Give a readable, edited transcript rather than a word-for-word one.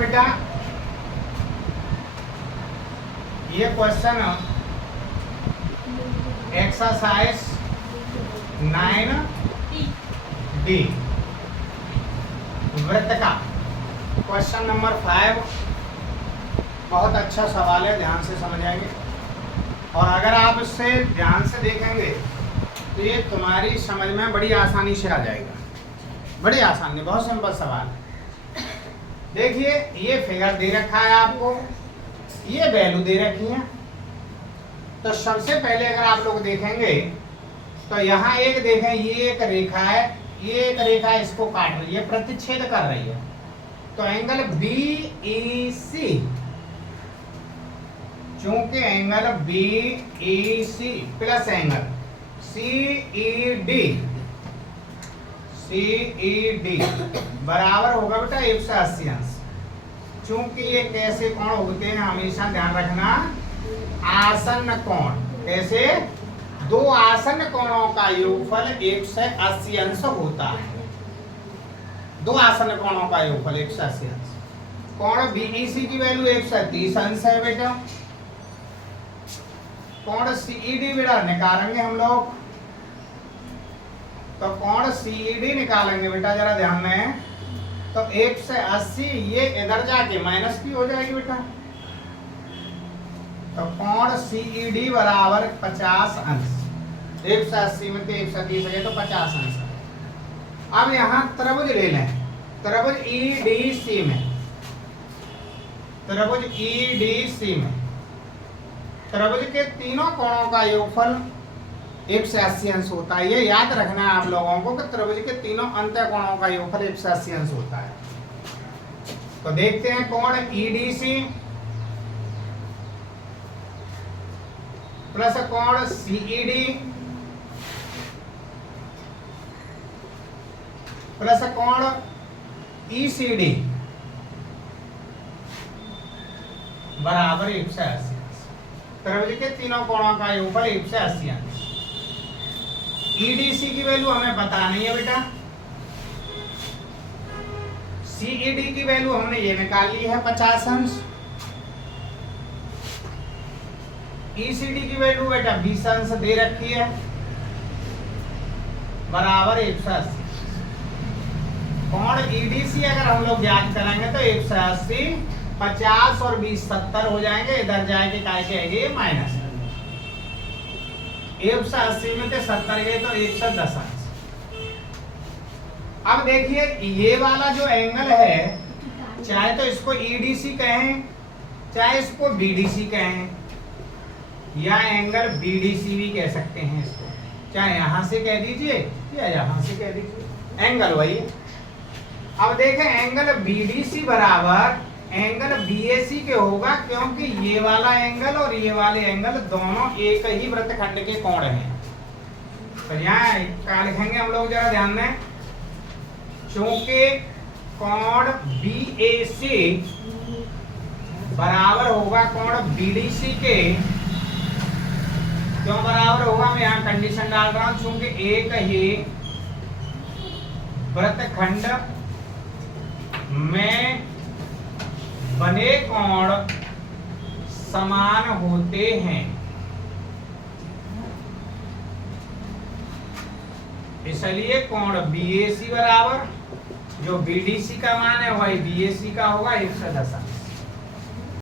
बेटा, ये question exercise 9D वृत्त का क्वेश्चन नंबर 5 बहुत अच्छा सवाल है, ध्यान से समझेंगे और अगर आप इससे ध्यान से देखेंगे तो ये तुम्हारी समझ में बड़ी आसानी से आ जाएगा, बड़ी आसानी, बहुत सिंपल सवाल। देखिए ये फिगर दे रखा है आपको, ये वैल्यू दे रखी है। तो सबसे पहले अगर आप लोग देखेंगे तो यहाँ एक देखें, ये एक रेखा है, ये एक रेखा इसको काट रही है, प्रतिच्छेद कर रही है। तो एंगल BEC, चूंकि angle BEC plus angle CED बराबर होगा बेटा 180 अंश। चूंकि ये कैसे कोण होते हैं हमेशा ध्यान रखना, आसन्न कोण। कैसे? दो आसन्न कोणों का योगफल 180 अंश होता है। दो आसन्न कोणों का योगफल 180 अंश। कोण BEC की वैल्यू 130 अंश है बेटा। कोण CED बेटा निकालेंगे हम लोग, तो कोण CED निकालेंगे बेटा, जरा ध्यान में। तो 180 ये इधर जाके माइनस की हो जाएगी बेटा, तो कोण CED बराबर 50 अंश। 180 में 130 है तो 50 अंश। अब यहाँ त्रिभुज ले लें, त्रिभुज EDC में, त्रिभुज EDC में त्रिभुज के तीनों कोणों का योगफल 180 अंश होता है। ये याद रखना है आप लोगों को कि त्रिभुज के तीनों अंत्य कोणों का योगफल 180 अंश होता है। तो देखते हैं कोण EDC प्लस कोण CED प्लस कोण ECD बराबर 180 अंश। त्रिभुज के तीनों कोणों का योगफल 180 अंश। EDC की वैल्यू हमें पता नहीं है बेटा, CED की वैल्यू हमने ये निकाल ली है 50 अंश। ECD की वैल्यू बेटा 20 अंश दे रखी है, बराबर 180। कोण EDC अगर हम लोग ज्ञात करेंगे तो 180, 50 और 20 70 हो जाएंगे, इधर जाएंगे काय के आएंगे माइनस। 180 में से 70 गए तो 110 अंश। अब देखिए ये वाला जो एंगल है, चाहे तो इसको EDC कहें चाहे इसको BDC कहें, या एंगल BDC भी कह सकते हैं इसको, चाहे यहां से कह दीजिए या यहां से कह दीजिए, एंगल वही है। अब देखें एंगल BDC बराबर एंगल BAC के होगा, क्योंकि ये वाला एंगल और ये वाले एंगल दोनों एक ही वृत्तखंड के कोण हैं। तो यहाँ क्या लिखेंगे हम लोग, जरा ध्यान में। चूंकि कोण BAC बराबर होगा कोण BDC के, क्यों बराबर होगा, मैं यहाँ कंडीशन डाल रहा हूं, चूंकि एक ही वृत्तखंड में बने कोण समान होते हैं, इसलिए कोण BAC बराबर जो BDC का मान है वही BAC का होगा 110 अंश।